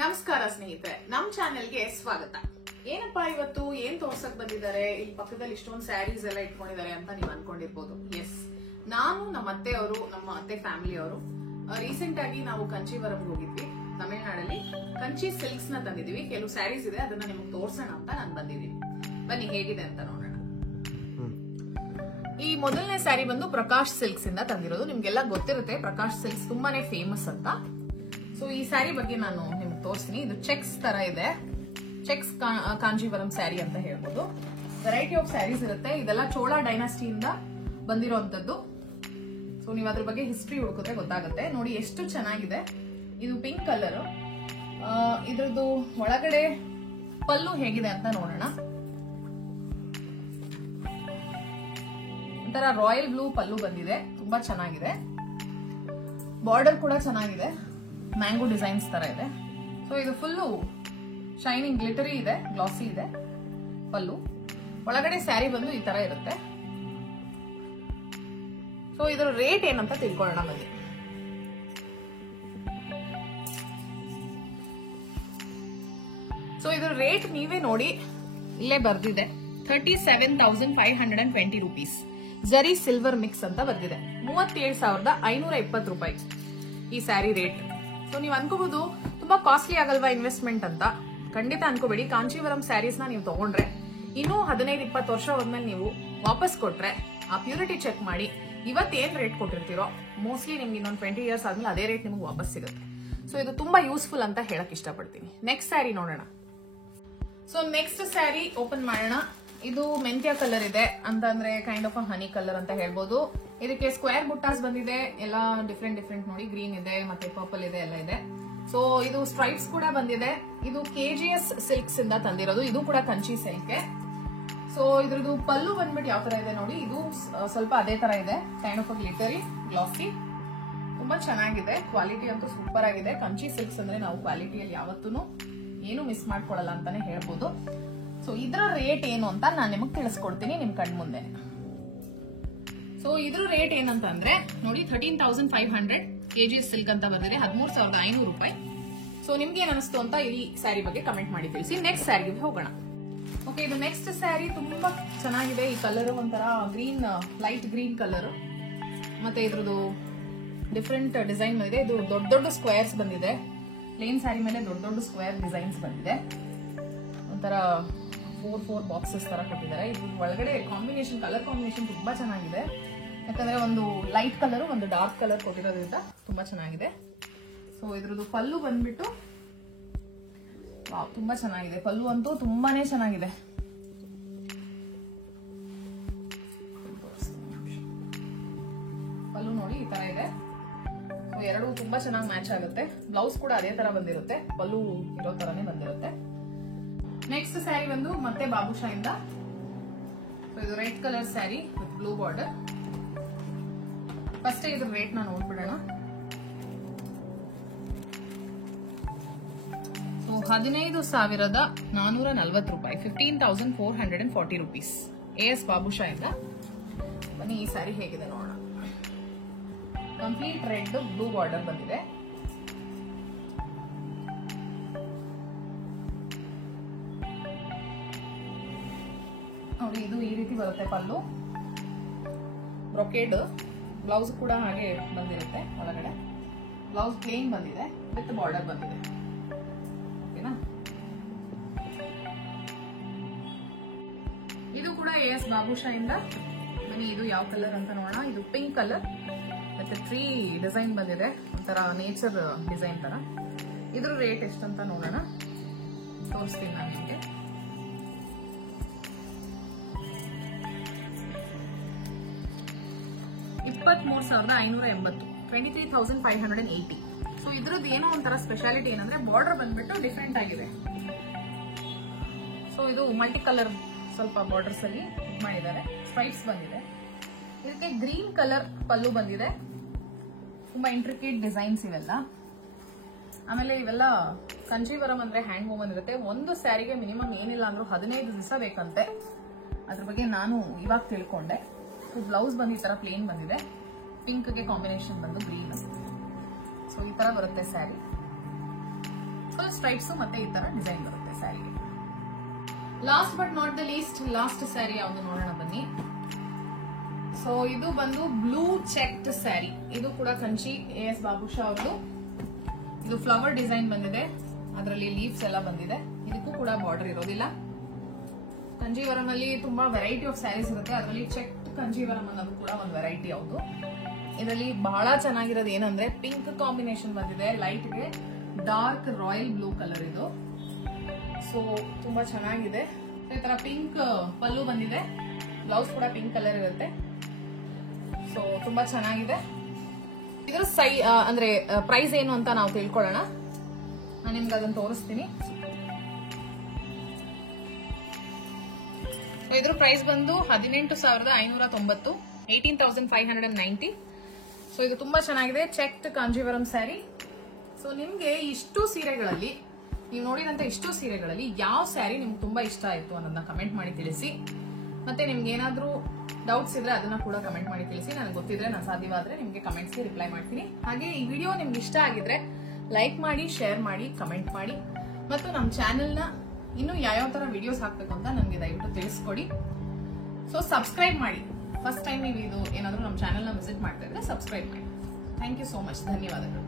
ನಮಸ್ಕಾರ ಸ್ನೇಹಿತರೆ, ನಮ್ ಚಾನೆಲ್ಗೆ ಸ್ವಾಗತ. ಏನಪ್ಪಾ ಇವತ್ತು ಏನ್ ತೋರ್ಸಕ್ ಬಂದಿದ್ದಾರೆ, ಇಲ್ಲಿ ಪಕ್ಕದಲ್ಲಿ ಇಷ್ಟೊಂದು ಸ್ಯಾರೀಸ್ ಎಲ್ಲ ಇಟ್ಕೊಂಡಿದ್ದಾರೆ ಅಂತ ನೀವು ಅನ್ಕೊಂಡಿರ್ಬೋದು. ಎಸ್, ನಾನು ನಮ್ಮ ಅತ್ತೆ ಫ್ಯಾಮಿಲಿ ಅವರು ರೀಸೆಂಟ್ ಆಗಿ ನಾವು ಕಂಚೀವರಂಗೆ ಹೋಗಿದ್ವಿ. ತಮಿಳ್ನಾಡಲ್ಲಿ ಕಂಚಿ ಸಿಲ್ಕ್ಸ್ ನ ತಂದಿದ್ವಿ. ಕೆಲವು ಸ್ಯಾರೀಸ್ ಇದೆ, ಅದನ್ನ ನಿಮ್ಗೆ ತೋರ್ಸೋಣ ಅಂತ ನಾನು ಬಂದಿದ್ದೀನಿ. ಬನ್ನಿ ಹೇಗಿದೆ ಅಂತ ನೋಡೋಣ. ಈ ಮೊದಲನೇ ಸ್ಯಾರಿ ಬಂದು ಪ್ರಕಾಶ್ ಸಿಲ್ಕ್ಸ್ ಇಂದ ತಂದಿರೋದು. ನಿಮ್ಗೆಲ್ಲ ಗೊತ್ತಿರುತ್ತೆ, ಪ್ರಕಾಶ್ ಸಿಲ್ಕ್ಸ್ ತುಂಬಾನೇ ಫೇಮಸ್ ಅಂತ. ಸೊ ಈ ಸ್ಯಾರಿ ಬಗ್ಗೆ ನಾನು ನಿಮ್ಗೆ ತೋರಿಸ್ತೀನಿ. ಇದು ಚೆಕ್ಸ್ ತರ ಇದೆ, ಚೆಕ್ಸ್ ಕಾಂಜೀವರಂ ಸ್ಯಾರಿ ಅಂತ ಹೇಳ್ಬೋದು. ವೆರೈಟಿ ಆಫ್ ಸ್ಯಾರೀಸ್ ಇರುತ್ತೆ. ಇದೆಲ್ಲ ಚೋಳ ಡೈನಾಸ್ಟಿಯಿಂದ ಬಂದಿರೋಂಥದ್ದು. ಸೊ ನೀವು ಅದ್ರ ಬಗ್ಗೆ ಹಿಸ್ಟ್ರಿ ಹುಡುಕಿದ್ರೆ ಗೊತ್ತಾಗುತ್ತೆ. ನೋಡಿ ಎಷ್ಟು ಚೆನ್ನಾಗಿದೆ. ಇದು ಪಿಂಕ್ ಕಲರ್. ಇದ್ರದ್ದು ಒಳಗಡೆ ಪಲ್ಲು ಹೇಗಿದೆ ಅಂತ ನೋಡೋಣ. ಒಂಥರ ರಾಯಲ್ ಬ್ಲೂ ಪಲ್ಲು ಬಂದಿದೆ, ತುಂಬಾ ಚೆನ್ನಾಗಿದೆ. ಬಾರ್ಡರ್ ಕೂಡ ಚೆನ್ನಾಗಿದೆ, ಮ್ಯಾಂಗೋ ಡಿಸೈನ್ಸ್ ತರ ಇದೆ. ಸೊ ಇದು ಫುಲ್ಲು ಶೈನಿಂಗ್ ಗ್ಲಿಟರಿ ಇದೆ, ಗ್ಲಾಸಿ ಇದೆ ಪಲ್ಲು. ಒಳಗಡೆ ಸ್ಯಾರಿ ಬಂದು ಈ ತರ ಇರುತ್ತೆ. ಸೊ ಇದರ ರೇಟ್ ಏನಂತ ತಿಳ್ಕೊಳ್ಳೋಣ ಬನ್ನಿ. ಸೊ ಇದರ ರೇಟ್ ನೀವೇ ನೋಡಿ, ಇಲ್ಲೇ ಬರ್ದಿದೆ 37,520 ರೂಪೀಸ್. ಜರಿ ಸಿಲ್ವರ್ ಮಿಕ್ಸ್ ಅಂತ ಬರ್ದಿದೆ. 37,520 ರೂಪಾಯಿ ಈ ಸ್ಯಾರಿ ರೇಟ್. ಸೊ ನೀವು ಅನ್ಕೋಬಹುದು ತುಂಬಾ ಕಾಸ್ಟ್ಲಿ ಆಗಲ್ವಾ ಇನ್ವೆಸ್ಟ್ಮೆಂಟ್ ಅಂತ. ಖಂಡಿತ ಅನ್ಕೋಬೇಡಿ. ಕಾಂಚೀವರಂ ಸ್ಯಾರೀಸ್ ನ ನೀವು ತಗೊಂಡ್ರೆ ಇನ್ನೂ 15-20 ವರ್ಷ ಹೋದ್ಮೇಲೆ ನೀವು ವಾಪಸ್ ಕೊಟ್ರೆ ಆ ಪ್ಯೂರಿಟಿ ಚೆಕ್ ಮಾಡಿ ಇವತ್ತೇನ್ ರೇಟ್ ಕೊಟ್ಟಿರ್ತೀರೋ ಮೋಸ್ಟ್ಲಿ ನಿಮ್ಗೆ ಇನ್ನೊಂದು 20 ಇಯರ್ಸ್ ಆದ್ಮೇಲೆ ಅದೇ ರೇಟ್ ನಿಮ್ಗೆ ವಾಪಸ್ ಸಿಗುತ್ತೆ. ಸೊ ಇದು ತುಂಬಾ ಯೂಸ್ಫುಲ್ ಅಂತ ಹೇಳಕ್ ಇಷ್ಟಪಡ್ತೀನಿ. ನೆಕ್ಸ್ಟ್ ಸ್ಯಾರಿ ನೋಡೋಣ. ಸೊ ನೆಕ್ಸ್ಟ್ ಸ್ಯಾರಿ ಓಪನ್ ಮಾಡೋಣ. ಇದು ಮೆಂತ್ಯ ಕಲರ್ ಇದೆ ಅಂತ ಅಂದ್ರೆ ಕೈಂಡ್ ಆಫ್ ಹನಿ ಕಲರ್ ಅಂತ ಹೇಳ್ಬೋದು. ಇದಕ್ಕೆ ಸ್ಕ್ವೇರ್ ಬುಟ್ಟಾಸ್ ಬಂದಿದೆ, ಎಲ್ಲ ಡಿಫ್ರೆಂಟ್ ನೋಡಿ. ಗ್ರೀನ್ ಇದೆ, ಮತ್ತೆ ಪರ್ಪಲ್ ಇದೆ, ಎಲ್ಲ ಇದೆ. ಸೊ ಇದು ಸ್ಟ್ರೈಪ್ಸ್ ಕೂಡ ಬಂದಿದೆ. ಇದು KGS ಸಿಲ್ಕ್ಸ್ ಇಂದ ತಂದಿರೋದು. ಇದು ಕೂಡ ಕಂಚಿ ಸಿಲ್ಕ್. ಸೊ ಇದ್ರದ್ದು ಪಲ್ಲು ಬಂದ್ಬಿಟ್ಟು ಯಾವ ತರ ಇದೆ ನೋಡಿ. ಇದು ಸ್ವಲ್ಪ ಅದೇ ತರ ಇದೆ, ಕೈಂಡ್ ಆಫ್ ಗ್ಲಿಟರಿ ಗ್ಲಾಸಿ. ತುಂಬಾ ಚೆನ್ನಾಗಿದೆ. ಕ್ವಾಲಿಟಿ ಅಂತೂ ಸೂಪರ್ ಆಗಿದೆ. ಕಂಚಿ ಸಿಲ್ಕ್ಸ್ ಅಂದ್ರೆ ನಾವು ಕ್ವಾಲಿಟಿಯಲ್ಲಿ ಯಾವತ್ತೂ ಏನು ಮಿಸ್ ಮಾಡ್ಕೊಳಲ್ಲ ಅಂತಾನೆ ಹೇಳ್ಬೋದು. ಸೊ ಇದ್ರ ರೇಟ್ ಏನು ಅಂತ ನಾನು ನಿಮಗೆ ತಿಳಿಸ್ಕೊಡ್ತೀನಿ ನಿಮ್ ಕಣ್ ಮುಂದೆ. ಸೊ ಇದ್ರ ರೇಟ್ ಏನಂತ ಅಂದ್ರೆ ನೋಡಿ, 13,500 KGS ಸಿಲ್ಕ್ ಅಂತ ಬಂದಿದೆ. 13,500 ರೂಪಾಯಿ. ಸೊ ನಿಮ್ಗೆ ಏನ್ ಅನಿಸ್ತು ಅಂತ ಈ ಸ್ಯಾರಿ ಬಗ್ಗೆ ಕಮೆಂಟ್ ಮಾಡಿ ತಿಳಿಸಿ. ನೆಕ್ಸ್ಟ್ ಸ್ಯಾರಿಗೆ ಹೋಗೋಣ. ಓಕೆ, ಇದು ನೆಕ್ಸ್ಟ್ ಸ್ಯಾರಿ ತುಂಬಾ ಚೆನ್ನಾಗಿದೆ. ಈ ಕಲರ್ ಒಂಥರ ಗ್ರೀನ್, ಲೈಟ್ ಗ್ರೀನ್ ಕಲರ್. ಮತ್ತೆ ಇದ್ರದ್ದು ಡಿಫ್ರೆಂಟ್ ಡಿಸೈನ್ ಬಂದಿದೆ. ಇದು ದೊಡ್ಡ ಸ್ಕ್ವೇರ್ಸ್ ಬಂದಿದೆ. ಪ್ಲೇನ್ ಸ್ಯಾರಿ ಮೇಲೆ ದೊಡ್ಡ ಸ್ಕ್ವೇರ್ ಡಿಸೈನ್ಸ್ ಬಂದಿದೆ. ಒಂಥರ 4 ಬಾಕ್ಸಸ್ ತರ ಕೊಟ್ಟಿದ್ದಾರೆ. ಇದು ಒಳಗಡೆ ಕಾಂಬಿನೇಷನ್, ಕಲರ್ ಕಾಂಬಿನೇಷನ್ ತುಂಬಾ ಚೆನ್ನಾಗಿದೆ. ಯಾಕಂದ್ರೆ ಒಂದು ಲೈಟ್ ಕಲರ್, ಒಂದು ಡಾರ್ಕ್ ಕಲರ್ ಕೊಟ್ಟಿರೋದ್ರಿಂದ ತುಂಬಾ ಚೆನ್ನಾಗಿದೆ. ಸೊ ಇದ್ರದ್ದು ಪಲ್ಲು ಬಂದ್ಬಿಟ್ಟು ತುಂಬಾ ಚೆನ್ನಾಗಿದೆ. ಪಲ್ಲು ಅಂತೂ ತುಂಬಾನೇ ಚೆನ್ನಾಗಿದೆ. ಪಲ್ಲು ನೋಡಿ ಈ ತರ ಇದೆ. ಸೊ ಎರಡು ತುಂಬಾ ಚೆನ್ನಾಗಿ ಮ್ಯಾಚ್ ಆಗುತ್ತೆ. ಬ್ಲೌಸ್ ಕೂಡ ಅದೇ ತರ ಬಂದಿರುತ್ತೆ, ಪಲ್ಲು ಇರೋ ತರಾನೇ ಬಂದಿರುತ್ತೆ. ನೆಕ್ಸ್ಟ್ ಸ್ಯಾರಿ ಬಂದು ಮತ್ತೆ ಬಾಬುಷಾ ಇಂದ. ಇದು red colour sari with blue border. First ಇದ್ರ ರೇಟ್ ನಾನು ನೋಡ್ಬಿಡೋಣ. ಸೊ 15,440 ರೂಪಾಯಿ, 15,440 ರೂಪೀಸ್. AS ಬಾಬುಷಾ ಇಂದ. ಬನ್ನಿ ಈ ಸ್ಯಾರಿ ಹೇಗಿದೆ ನೋಡೋಣ. ಕಂಪ್ಲೀಟ್ ರೆಡ್ ಬ್ಲೂ ಬಾರ್ಡರ್ ಬಂದಿದೆ. ನೋಡಿ, ಇದು ಈ ರೀತಿ ಬರುತ್ತೆ ಪಲ್ಲು. ಬ್ರೊಕೇಡ್ ಬ್ಲೌಸ್ ಕೂಡ ಹಾಗೆ ಬಂದಿರುತ್ತೆ. ಒಳಗಡೆ ಬ್ಲೌಸ್ ಪ್ಲೇನ್ ಬಂದಿದೆ, ವಿತ್ ಬಾರ್ಡರ್ ಬಂದಿದೆ. ಓಕೆನಾ? ಇದು ಕೂಡ AS ಬಾಬುಷಾ ಇಂದ. ಬನ್ನಿ ಇದು ಯಾವ ಕಲರ್ ಅಂತ ನೋಡೋಣ. ಇದು ಪಿಂಕ್ ಕಲರ್ ಮತ್ತೆ ಟ್ರೀ ಡಿಸೈನ್ ಬಂದಿದೆ, ಒಂಥರ ನೇಚರ್ ಡಿಸೈನ್ ತರ. ಇದ್ರ ರೇಟ್ ಎಷ್ಟಂತ ನೋಡೋಣ, ತೋರಿಸ್ತೀನಿ ನಾನು ನಿಮಗೆ. $23,580, 23,580. ಸೊ ಇದ್ರದ್ದು ಏನೋ ಒಂಥರ ಸ್ಪೆಷಾಲಿಟಿ ಏನಂದ್ರೆ ಬಾರ್ಡರ್ ಬಂದ್ಬಿಟ್ಟು ಡಿಫ್ರೆಂಟ್ ಆಗಿದೆ. ಸೊ ಇದು ಮಲ್ಟಿ ಕಲರ್ ಸ್ವಲ್ಪ ಬಾರ್ಡರ್ಸ್ ಅಲ್ಲಿ ಮಾಡಿದ್ದಾರೆ. ಸ್ಟ್ರೈಪ್ಸ್ ಬಂದಿದೆ. ಇದಕ್ಕೆ ಗ್ರೀನ್ ಕಲರ್ ಪಲ್ಲು ಬಂದಿದೆ. ತುಂಬಾ ಇಂಟ್ರಿಕೇಟ್ ಡಿಸೈನ್ಸ್ ಇವೆಲ್ಲ. ಆಮೇಲೆ ಇವೆಲ್ಲ ಕಂಚೀವರಂ ಅಂದ್ರೆ ಹ್ಯಾಂಡ್ ವೂಮನ್ ಇರುತ್ತೆ. ಒಂದು ಸ್ಯಾರಿಗೆ ಮಿನಿಮಮ್ ಏನಿಲ್ಲ ಅಂದ್ರೂ 15 ದಿವಸ ಬೇಕಂತೆ. ಅದ್ರ ಬಗ್ಗೆ ನಾನು ಇವಾಗ ತಿಳ್ಕೊಂಡೆ. ಬ್ಲೌಸ್ ಬಂದು ಈ ತರ ಪ್ಲೇನ್ ಬಂದಿದೆ. ಪಿಂಕ್ ಗೆ ಕಾಂಬಿನೇಷನ್ ಬಂದು ಗ್ರೀನ್. ಸೊ ಈ ತರ ಬರುತ್ತೆ ಸ್ಯಾರಿ. ಫುಲ್ ಸ್ಟ್ರೈಪ್ಸ್ ಮತ್ತೆ ಈ ತರ ಡಿಸೈನ್ ಬರುತ್ತೆ ಸ್ಯಾರಿಗೆ. Last but not the least, last sari ಯಾವ್ದು ನೋಡೋಣ ಬನ್ನಿ. ಸೊ ಇದು ಬಂದು ಬ್ಲೂ ಚೆಕ್ಡ್ ಸ್ಯಾರಿ. ಇದು ಕೂಡ ಕಂಚಿ AS ಬಾಬುಷಾ ಅವ್ರದ್ದು. ಇದು ಫ್ಲವರ್ ಡಿಸೈನ್ ಬಂದಿದೆ, ಅದರಲ್ಲಿ ಲೀವ್ಸ್ ಎಲ್ಲ ಬಂದಿದೆ. ಇದಕ್ಕೂ ಕೂಡ ಬಾರ್ಡರ್ ಇರೋದಿಲ್ಲ. ಕಂಜೀವರಂ ಅಲ್ಲಿ ತುಂಬಾ ವೆರೈಟಿ ಆಫ್ ಸ್ಯಾರೀಸ್ ಇರುತ್ತೆ, ಅದರಲ್ಲಿ ಚೆಕ್ಡ್ ಕಂಜೀವರಂ ಅನ್ನೋದು ಕೂಡ ಒಂದು ವೆರೈಟಿ ಯಾವುದು. ಇದರಲ್ಲಿ ಬಹಳ ಚೆನ್ನಾಗಿರೋದು ಏನಂದ್ರೆ ಪಿಂಕ್ ಕಾಂಬಿನೇಷನ್ ಬಂದಿದೆ, ಲೈಟ್ಗೆ ಡಾರ್ಕ್ ರಾಯಲ್ ಬ್ಲೂ ಕಲರ್ ಇದು. ಸೊ ತುಂಬಾ ಚೆನ್ನಾಗಿದೆ. ಈ ತರ ಪಿಂಕ್ ಪಲ್ಲು ಬಂದಿದೆ, ಬ್ಲೌಸ್ ಕೂಡ ಪಿಂಕ್ ಕಲರ್ ಇರುತ್ತೆ. ಸೊ ತುಂಬಾ ಚೆನ್ನಾಗಿದೆ. ಇದ್ರ ಅಂದ್ರೆ ಪ್ರೈಸ್ ಏನು ಅಂತ ನಾವು ತಿಳ್ಕೊಳ್ಳೋಣ. ನಾನು ನಿಮ್ಗೆ ಅದನ್ನ ತೋರಿಸ್ತೀನಿ. ಇದ್ರ ಪ್ರೈಸ್ ಬಂದು 18,590, 18,590. ಸೊ ಇದು ತುಂಬಾ ಚೆನ್ನಾಗಿದೆ, ಚೆಕ್ಡ್ ಕಾಂಜೀವರಂ ಸ್ಯಾರಿ. ಸೊ ನಿಮ್ಗೆ ಇಷ್ಟು ಸೀರೆಗಳಲ್ಲಿ, ನೀವು ನೋಡಿದಂತ ಇಷ್ಟು ಸೀರೆಗಳಲ್ಲಿ ಯಾವ ಸ್ಯಾರಿ ನಿಮ್ಗೆ ತುಂಬಾ ಇಷ್ಟ ಆಯ್ತು ಅನ್ನೋದನ್ನ ಕಮೆಂಟ್ ಮಾಡಿ ತಿಳಿಸಿ. ಮತ್ತೆ ನಿಮ್ಗೆ ಏನಾದ್ರೂ ಡೌಟ್ಸ್ ಇದ್ರೆ ಅದನ್ನ ಕೂಡ ಕಮೆಂಟ್ ಮಾಡಿ ತಿಳಿಸಿ. ನನಗೆ ಗೊತ್ತಿದ್ರೆ ನಾನು ಸಾಧ್ಯವಾದ್ರೆ ನಿಮ್ಗೆ ಕಮೆಂಟ್ಸ್ಗೆ ರಿಪ್ಲೈ ಮಾಡ್ತೀನಿ. ಹಾಗೆ ಈ ವಿಡಿಯೋ ನಿಮ್ಗೆ ಇಷ್ಟ ಆಗಿದ್ರೆ ಲೈಕ್ ಮಾಡಿ, ಶೇರ್ ಮಾಡಿ, ಕಮೆಂಟ್ ಮಾಡಿ. ಮತ್ತು ನಮ್ಮ ಚಾನೆಲ್ನ ಇನ್ನು ಯಾವ್ಯಾವ ತರ ವಿಡಿಯೋಸ್ ಹಾಕ್ಬೇಕು ಅಂತ ನನಗೆ ದಯವಿಟ್ಟು ತಿಳಿಸ್ಕೊಡಿ. ಸೊ ಸಬ್ಸ್ಕ್ರೈಬ್ ಮಾಡಿ. ಫಸ್ಟ್ ಟೈಮ್ ನೀವು ಇದು ಏನಾದರೂ ನಮ್ಮ ಚಾನೆಲ್ನ ವಿಸಿಟ್ ಮಾಡ್ತಾ ಇದ್ರೆ ಸಬ್ಸ್ಕ್ರೈಬ್ ಮಾಡಿ. Thank you so much. ಧನ್ಯವಾದಗಳು.